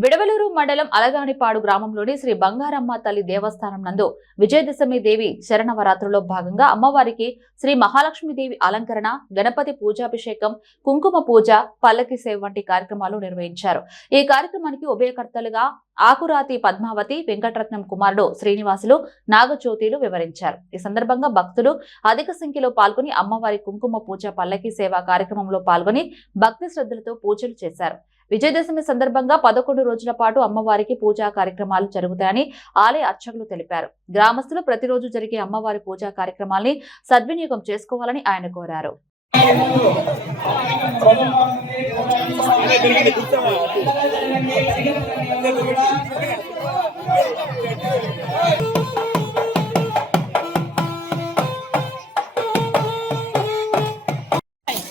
విడవలూరు మండలం అలగానిపాడు గ్రామంలోని శ్రీ బంగారమ్మ తల్లి దేవస్థానం నందు విజయదశమి దేవి శరణవరాత్రిలో భాగంగా అమ్మవారికి శ్రీ మహాలక్ష్మీదేవి అలంకరణ గణపతి పూజాభిషేకం కుంకుమ పూజ పల్లకి సేవ వంటి కార్యక్రమాలు నిర్వహించారు. ఈ కార్యక్రమానికి ఉభయకర్తలుగా ఆకురాతి పద్మావతి వెంకటరత్నం కుమారుడు శ్రీనివాసులు నాగజ్యోతిలు వివరించారు. ఈ సందర్భంగా భక్తులు అధిక సంఖ్యలో పాల్గొని అమ్మవారి కుంకుమ పూజ పల్లకి సేవ కార్యక్రమంలో పాల్గొని భక్తి శ్రద్ధలతో పూజలు చేశారు. విజయదశమి సందర్భంగా పదకొండు రోజుల పాటు అమ్మవారికి పూజా కార్యక్రమాలు జరుగుతాయని ఆలయ అర్చకులు తెలిపారు. గ్రామస్తులు ప్రతిరోజు జరిగే అమ్మవారి పూజా కార్యక్రమాల్ని సద్వినియోగం చేసుకోవాలని ఆయన కోరారు.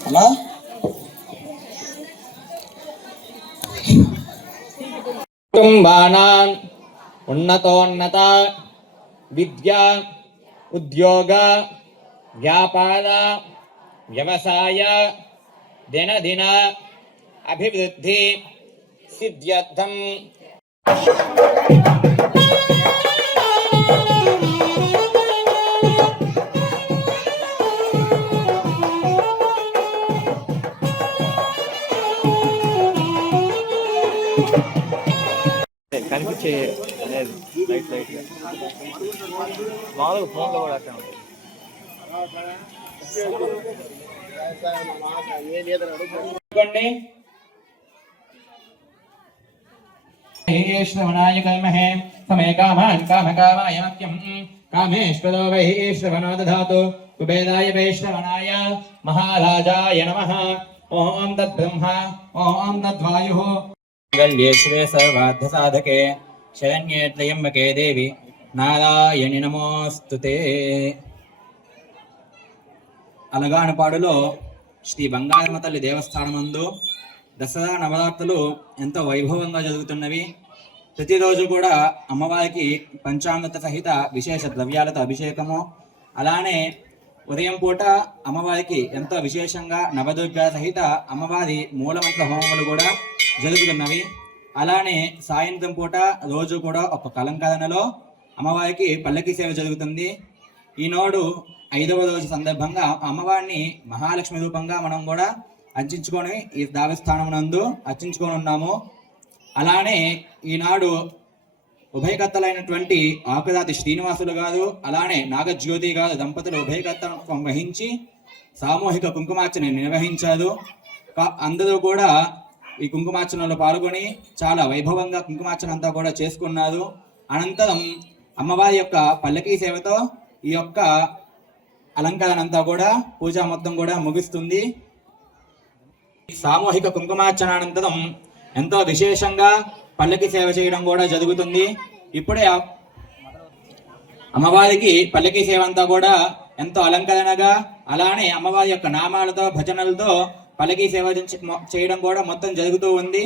అలా కుటుంబానాం ఉన్నతోన్నత విద్య ఉద్యోగ వ్యాపార వ్యవసాయ దినదిన అభివృద్ధి సిద్ధ్యర్థం. వచ్చి అనేది లైట్ లైట్గా మామూలుగా ఫోన్లో కూడా అట్లా ఉంటుంది శ్రవణాయకల్మహే సమే కామాన్ కామకామాయమత్యం కామేశ్వరో వై శ్రవణో దధాతు కుబేదాయ వైశ్రవణాయ మహారాజాయ నమః ఓం తద్బ్రహ్మ ఓం తద్వాయుః सर्वाध्य साधके శయన్యే త్రయంబకే దేవి నారాయణి నమోస్తుతే అలగానపాడులో శ్రీ బంగారమ్మ తల్లి దేవస్థానమందు దసరా నవరాత్రులు ఎంతో వైభవంగా జరుగుతున్నవి. ప్రతిరోజు కూడా అమ్మవారికి పంచామృత సహిత విశేష ద్రవ్యాలతో అభిషేకము. అలానే ఉదయం పూట అమ్మవారికి ఎంతో విశేషంగా నవదుర్గ సహిత అమ్మవారి మూలమంత్ర హోమములు కూడా జరుగుతున్నవి. అలానే సాయంత్రం పూట రోజు కూడా ఒక కలంకరణలో అమ్మవారికి పల్లకి సేవ జరుగుతుంది. ఈనాడు ఐదవ రోజు సందర్భంగా అమ్మవారిని మహాలక్ష్మి రూపంగా మనం కూడా అర్చించుకొని ఈ దేవస్థానం నందు అర్చించుకొని ఉన్నాము. అలానే ఈనాడు ఉభయకర్తలైనటువంటి ఆకురాతి శ్రీనివాసులు గారు అలానే నాగజ్యోతి గారు దంపతులు ఉభయకర్తను వహించి సామూహిక కుంకుమార్చని నిర్వహించారు. అందరూ కూడా ఈ కుంకుమార్చనలో పాల్గొని చాలా వైభవంగా కుంకుమార్చన అంతా కూడా చేసుకున్నారు. అనంతరం అమ్మవారి యొక్క పల్లకీ సేవతో ఈ యొక్క అలంకరణ అంతా కూడా పూజ మొత్తం కూడా ముగుస్తుంది. సామూహిక కుంకుమార్చన అనంతరం ఎంతో విశేషంగా పల్లకి సేవ చేయడం కూడా జరుగుతుంది. ఇప్పుడే అమ్మవారికి పల్లకి సేవ అంతా కూడా ఎంతో అలంకరణగా అలానే అమ్మవారి యొక్క నామాలతో భజనలతో పలకి సేవ చేయడం కూడా మొత్తం జరుగుతూ ఉంది.